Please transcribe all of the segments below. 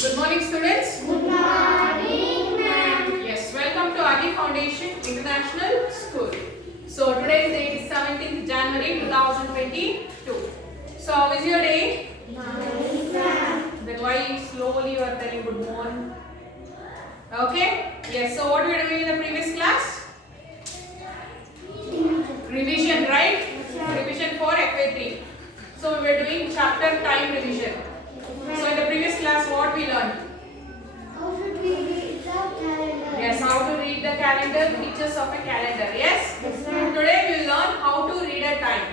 Good morning, students. Good morning, ma'am. Yes, welcome to Adi Foundation International School. So today's date is 17th January 2022. So how is your day? Nice, ma'am. Then why slowly you are telling good morning? Okay. Yes. So what we were doing in the previous class? Revision, right? Revision for FA3. So we were doing chapter time revision. So in the previous class, what we learned? How should we read the calendar? Yes, how to read the calendar, features of a calendar. Yes? Yes, ma'am. Today we will learn how to read a time.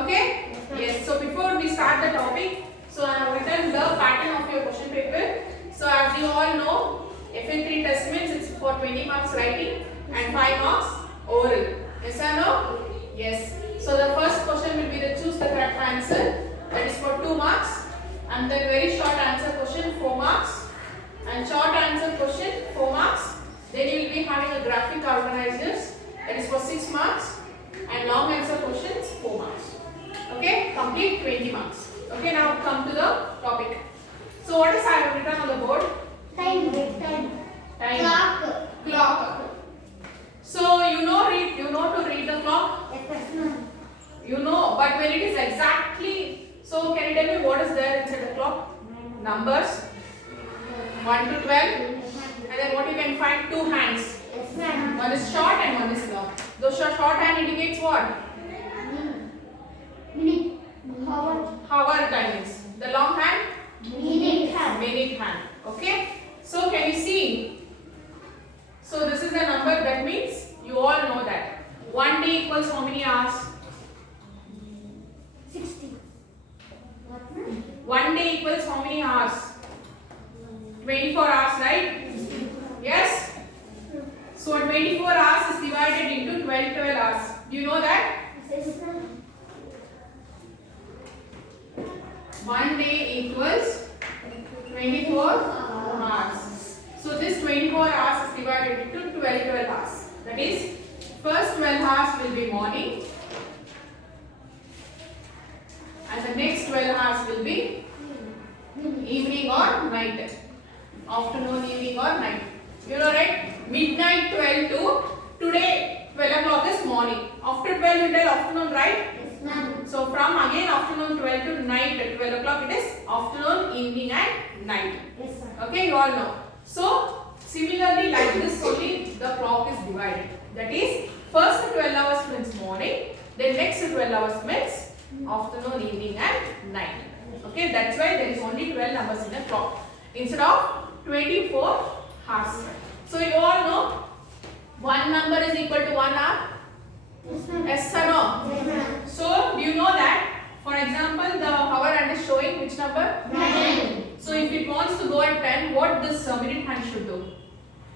Okay? Yes. So before we start the topic, so I have written the pattern of your question paper. So as you all know, FA3 test means it's for 20 marks writing and 5 marks oral. Yes or no? Yes. So the first question will be the choose the correct answer. That is for 2 marks. And then very short answer question 4 marks. And short answer question 4 marks. Then you will be having a graphic organizers. That is for 6 marks. And long answer questions 4 marks. Okay, complete 20 marks. Okay, now come to the topic. So what is I have written on the board? Time. Time. Clock. So you know to read the clock. Yes, ma'am. You know, but when it is exactly, so can you tell me what is there inside the clock? Numbers 1 to 12, and then what you can find 2 hands. Yes, ma'am. One is short and one is long. The short hand indicates what? Minute. Hour. Hour timings. The long hand? Minute. Minute hand. Okay. So can you see? So this is the number, that means you all know that 1 day equals how many hours? 60. What, ma'am? 1 day equals how many hours? 24 hours, right? Yes? So 24 hours is divided into 12 hours. Do you know that? Yes, ma'am. 1 day equals 24 hours. So this 24 hours is divided into 12 hours. That is, first 12 hours will be morning. And the next 12 hours will be evening or night. Afternoon, evening or night. You know, right? Midnight 12 to today 12 o'clock is morning. After 12 until afternoon, right? Yes, ma'am. So from again afternoon 12 to night 12 o'clock it is afternoon, evening and night. Yes, sir. Okay, you all know. So similarly like this only the clock is divided. That is, first 12 hours means morning, then next 12 hours means afternoon, evening and night. Okay, that's why there is only 12 numbers in the clock instead of 24 hours. So you all know one number is equal to 1 hour. Yes, ma'am. Yes or no? Yes, ma'am. So do you know that? For example, the hour hand is showing which number? 9. So if it wants to go at 10, what this minute hand should do?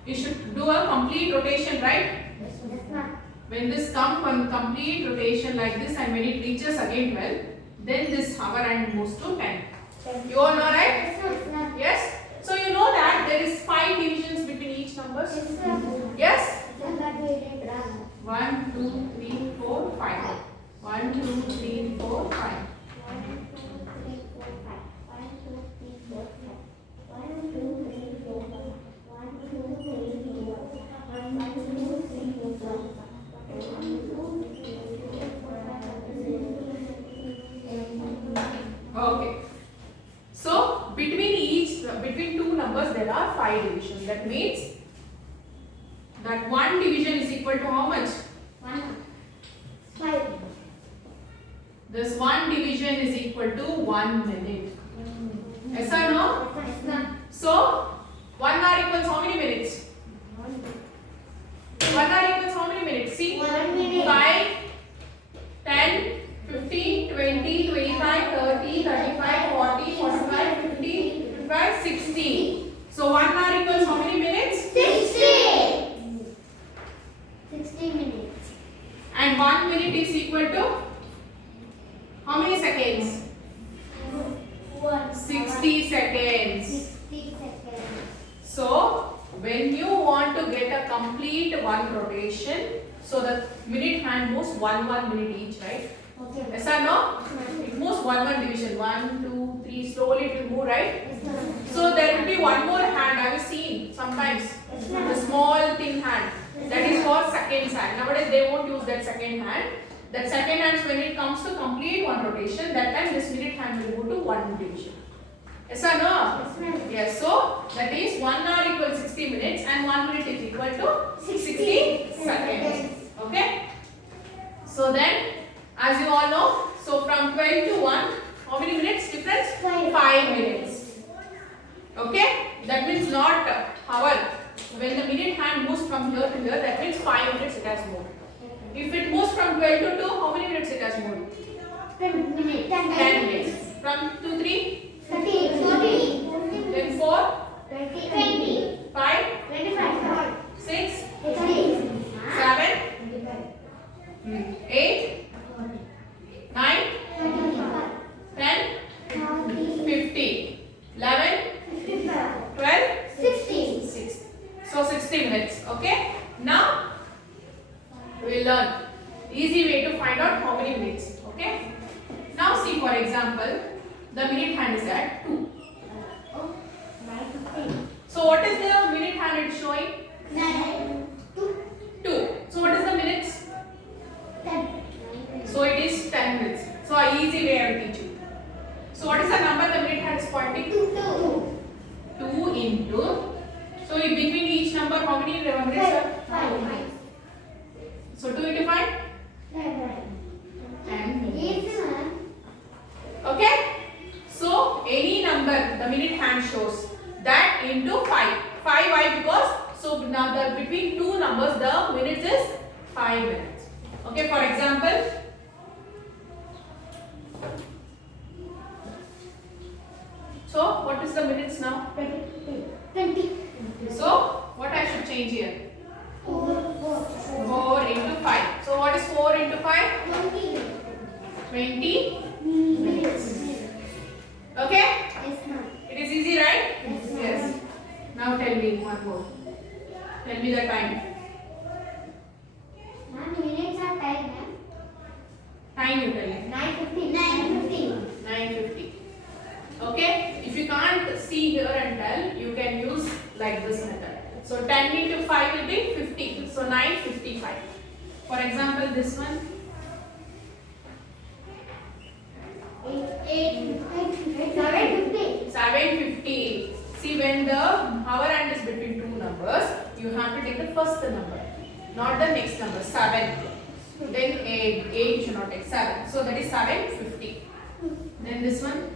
You should do a complete rotation, right? Yes, ma'am. When this comes on complete rotation like this and when it reaches again 12, then this hour hand moves to 10. You all know, right? Yes, ma'am. Yes? So you know that there is 5 divisions between each numbers? Yes, ma'am. Yes? 1, 1, 2, 3, 4, 5. 1, 2, 3, 4, 5. 1, 2, 3, 4, 5. 1, 2, 3, 4, 5. 1, 2, 3, 4, 5. 1, 2, 3, 4, 5. 1, 2, 3, 4, 5. 1, 2, 3, 4, 5. Okay. So between two numbers there are 5 divisions. That means that one division is equal to how much? 1, 5. This one division is equal to 1 minute. Yes or no? Yes, ma'am. So 1 hour equals how many minutes? 1 hour equals how many minutes? See? 1 minute. 5, 10, 15, 20, 25, 30, 35, 40, 45, 50, 55, 60. So 1 hour equals how many minutes? 60. 60 minutes. And 1 minute is equal to how many seconds? 60 seconds. 60 seconds. So when you want to get a complete one rotation, so the minute hand moves 1 minute each, right? Okay. Yes or no? It moves 1 division. 1, 2, 3. Slowly it will move, right? Yes, So there will be one more hand. Have you seen sometimes the small thin hand? That is for seconds hand. Nowadays they won't use that second hand. That second hand, when it comes to complete one rotation, that time this minute hand will go to one division. Yes or no? Yes. So that is 1 hour equals 60 minutes and 1 minute is equal to 60 seconds. Okay. So then, as you all know, so from 12 to 1, how many minutes difference? 5 minutes. Okay. That means not hour. When the minute hand moves from here to here, that means 5 minutes it has moved. If it moves from 12 to 2, how many minutes it has moved? 10 minutes. 10 minutes. From 2, 3? 30, 40, Then 4? 20, 5? 25, 6? 30, 7? 8? 9? 10? 50? 11? 12? 16. 6. So 60 minutes. Okay. Now we will learn easy way to find out how many minutes. Okay. Now see, for example, the minute hand is at 2. So what is the minute hand it's showing? 2. So what is the minutes? 10. So it is 10 minutes. So a easy way I will teach you. So what is the number the minute hand is pointing to? 2 into. So in between each number how many minutes are? So 2 into 5? 10 minutes. Okay. So any number the minute hand shows that into 5. 5 why? Because so now the between two numbers the minutes is 5 minutes. Okay. For example. So what is the minutes now? 20. So what I should change here? 4 into 5. So what is 4 into 5? 20 minutes. Okay? It is easy, right? Yes. Now tell me one more. Tell me the time. Minutes are time, ma'am. Time you tell me. 9:50. 9:50. Okay? If you can't see here and tell, you can use like this method. So 10 into 5 will be 50. So 9:55. For example, this one. 7:50. 7:50. See, when the hour hand is between two numbers, you have to take the first number, not the next number. 7. Then 8. 8 you should not take 7. So that is 7:50. Then this one.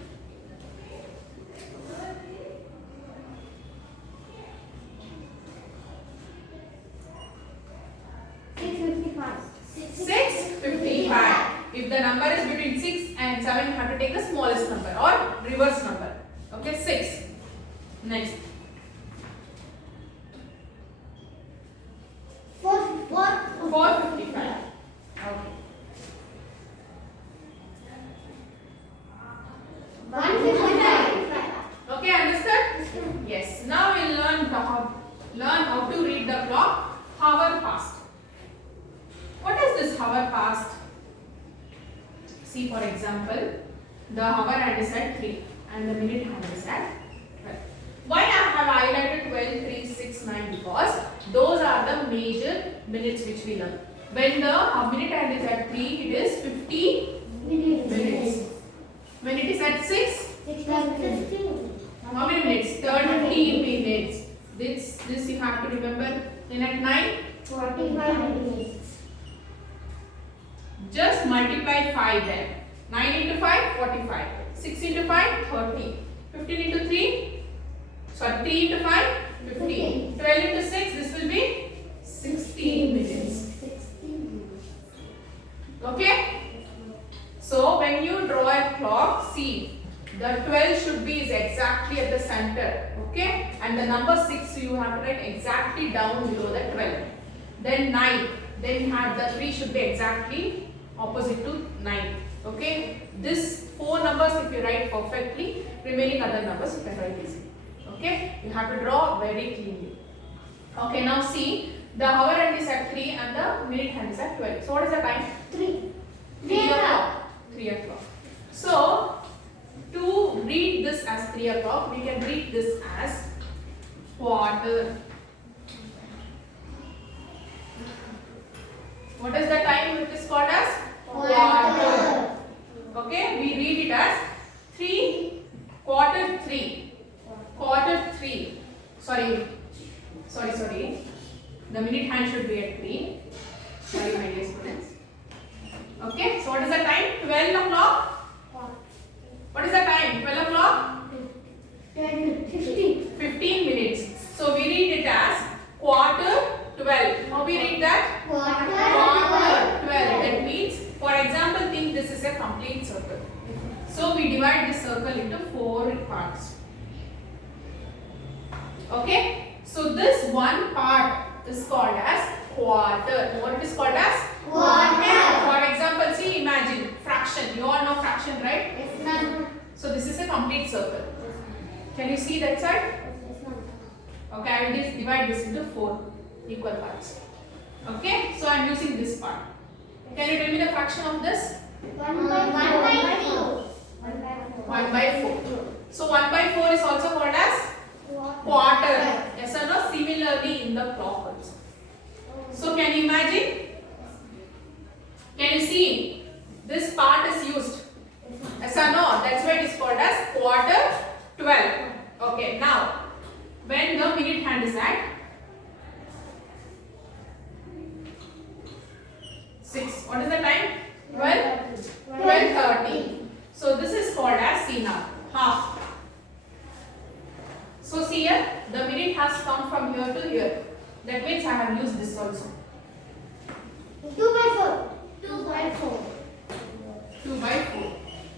6:55. If the number is between 6 and 7, you have to take the smallest number or reverse number. Okay, 6. Next. 4:55. Okay. 1:55. Okay, understood? Yes. Now we'll learn how to read the clock. Hour past. What is this hour past? See, for example, the hour hand is at 3 and the minute hand is at 12. Why I have highlighted 12, 3, 6, 9? Because those are the major minutes which we learn. When the minute hand is at 3, it is 50 minutes. When it is at 6, how many minutes? 30 minutes. This you have to remember. Then at 9, 45 minutes. just multiply 5 then. 9 into 5, 45. 6 into 5, 30. 15 into 3, sorry, 3 into 5, 15. 12 into 6, this will be 16 minutes. Okay? So when you draw a clock, see, the 12 should be is exactly at the center. Okay? And the number 6 you have to write exactly down below the 12. Then 9. Then you have the 3 should be exactly opposite to 9. Okay? This 4 numbers if you write perfectly, remaining other numbers you can write easily. Okay? You have to draw very cleanly. Okay, now see, the hour hand is at 3 and the minute hand is at 12. So what is the time? 3. 3 o'clock. 3 o'clock. So, to read this this as 3 o'clock. We can read this as quarter. What is the time it is called as? Quarter. Okay, we read it as 3 quarter 3. Quarter 3. Sorry. The minute hand should be at 3. Sorry, my dear students. Okay, so what is the time? 12 o'clock. What is the time? 12 o'clock? 15 minutes. So we read it as quarter 12. How we read that? Quarter 12. That means, for example, think this is a complete circle. So we divide this circle into 4 parts. Okay? So this one part is called as quarter. What it is called as? Quarter. For example, see, imagine fraction. You all know fraction, right? Yes, ma'am. So this is a complete circle. Can you see that side? Yes, ma'am. Okay, I will just divide this into 4 equal parts. Okay, so I am using this part. Can you tell me the fraction of this? 1 by 4. 1 by 4. So 1 by 4 is also called as quarter. Yes or no? Similarly in the clock also. So can you imagine? Can you see? This part is used. Yes or no? That's why it is called as quarter 12. Okay, now when the minute hand is at 6. What is the time? 12:30. So this is called as, see now, half. So see here, the minute has come from here to here. That means I have used this also. 2 by 4. 2 by 4. 2 by 4.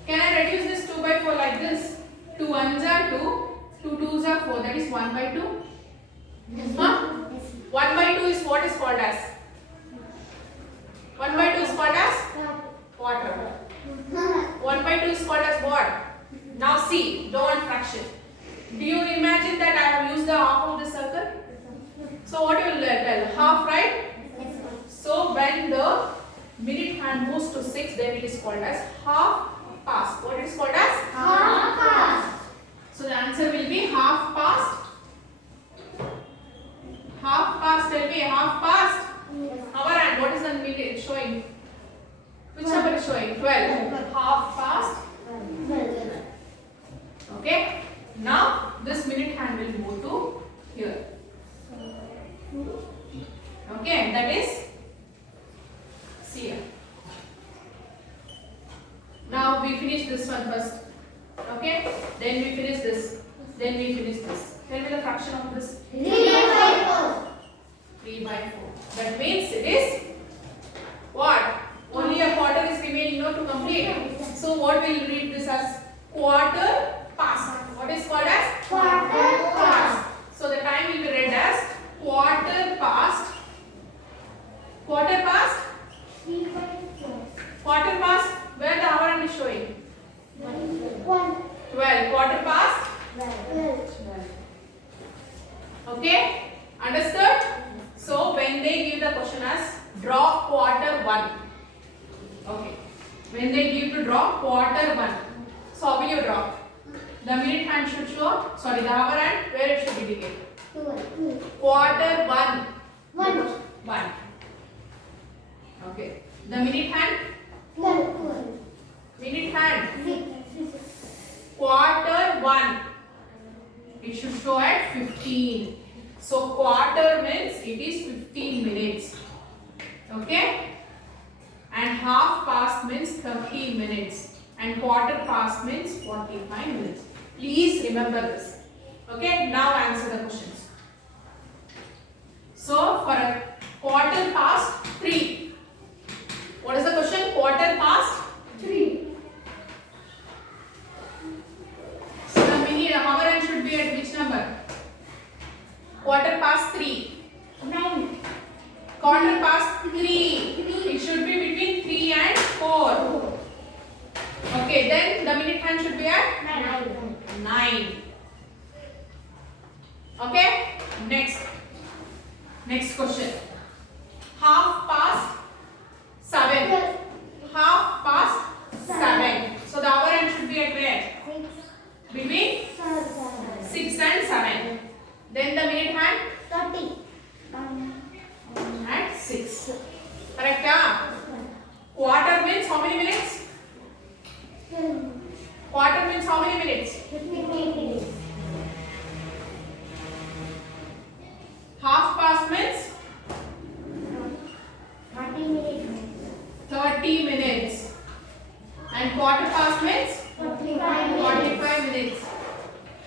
Can I reduce this 2 by 4 like this? 2 ones are 2, 2 twos are 4. That is 1 by 2. Huh? 1 by 2 is what is called as? 1 by 2 is called as? Quarter. 1 by 2 is called as what? Now see, don't want fraction. Do you imagine that I have used the half of the circle? So what you will tell? Half, right? So when the minute hand moves to 6, then it is called as half past. What it is called as? Half past. So the answer will be half past. Half past, tell me, half past. Our hand, what is the minute showing? Which number is showing? 12. Half past. Okay. Now this minute hand will move to here. Okay, that is, see here. Now we finish this one first. Okay, then we finish this. Then we finish this. Tell me the fraction of this. 3 by 4. 3 by 4. That means it is what? Only a quarter is remaining now to complete. So what will read this as? Quarter past. What is called as? Quarter past. So the time will be read as quarter past. Quarter past. 3 by 4. Quarter past. Where the hour hand is showing? 1. 12. Quarter past. 12. Okay. Understood? So when they give the question as draw quarter 1. Okay. When they give to draw quarter 1. So how will you draw? The minute hand should show, sorry, the hour hand, where it should indicate? 2. Quarter 1. 1. 1. Okay. The minute hand? 12. Minute hand. 6. Quarter 1. It should show at 15. So quarter means it is 15 minutes. Okay? And half past means 30 minutes. And quarter past means 45 minutes. Please remember this. Okay? Now answer the questions. So for a quarter past 3. What is the question? Quarter past 3. So the minute hour hand should be at which number? Quarter past 3. 9. Quarter past 3. It should be between 3 and 4. Okay, then the minute hand should be at 9. Okay, next question. Half past 7. Half past 7. So the hour hand should be at where? 6. Between Quarter means how many minutes? 15 minutes. Half past means 30 minutes. 30 minutes. And quarter past means 45 minutes. 45 minutes.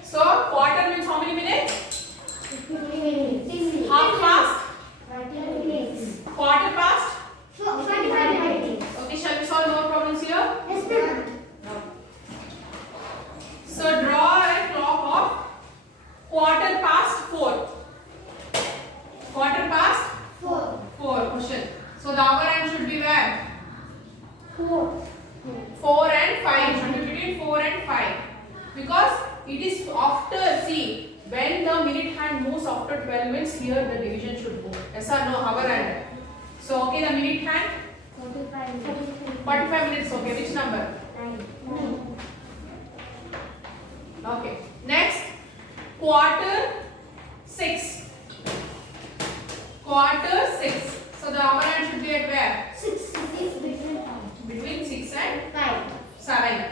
So quarter means how many minutes? 50 minutes. Half past? 30 minutes. Quarter past? 45 minutes. Okay, shall we solve more problems here? Yes, ma'am. So draw a clock of quarter past 4. Quarter past 4. 4. Question. So the hour hand should be where? 4. 4 and 5. Should be between 4 and 5. Because it is after, see, when the minute hand moves after 12 minutes, here the division should move. Yes or no? Hour hand. So, okay, the minute hand? 45 minutes. 45 minutes. Okay, which number? 9. Okay. Next, quarter 6. Quarter 6. So the hour hand should be at where? 6 is between 5. Between 6 and 5. 7.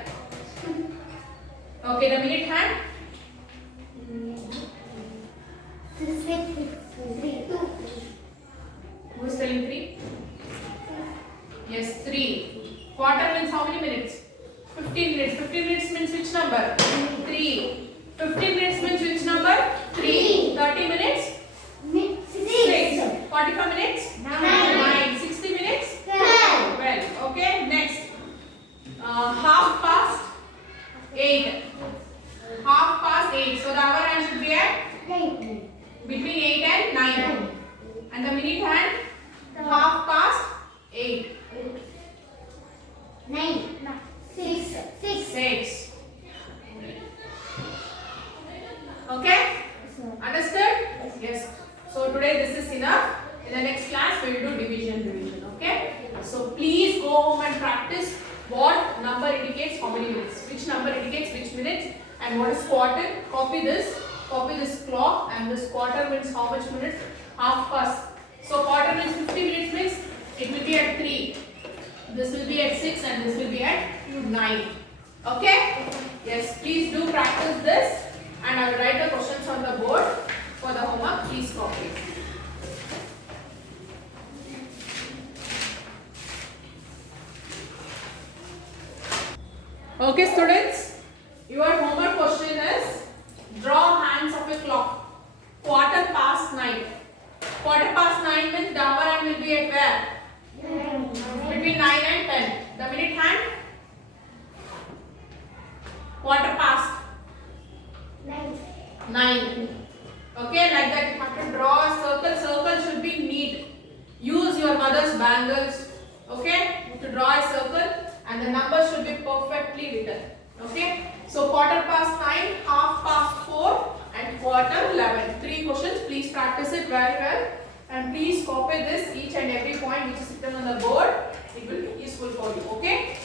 Okay, the minute hand? 6, 3, 2. Who is telling 3? Yes, 3. Quarter means how many minutes? 15 minutes. 15 minutes means which number? 3. 15 minutes means which number? 3. 30 minutes? 6. 45 minutes? 9. 60 minutes? 12. Okay, next. Half past 8. Half past 8. So the hour hand should be at between 8 and 9. And the minute hand? Half past 8. 6. Okay? Understood? Yes. So today this is enough. In the next class we will do division. Okay? So please go home and practice what number indicates how many minutes. Which number indicates which minutes and what is quarter. Copy this clock, and this quarter means how much minutes? Half past. So quarter means 50 minutes means it will be at 3. This will be at 6 and this will be at 9. Okay? Yes, please do practice this, and I will write the questions on the board for the homework. Please copy. Okay, students, your homework question is draw hands of a clock. Quarter past 9. Quarter past 9 means the hour hand will be at where? Between 9 and 10. The minute hand? Quarter past 9. Okay, like that you have to draw a circle. Circle should be neat. Use your mother's bangles. Okay, to draw a circle, and the number should be perfectly written. Okay, so quarter past 9, half past 4, and quarter 11. 3 questions. Please practice it very well, and please copy this each and every point which is written on the board. It will be useful for you. Okay.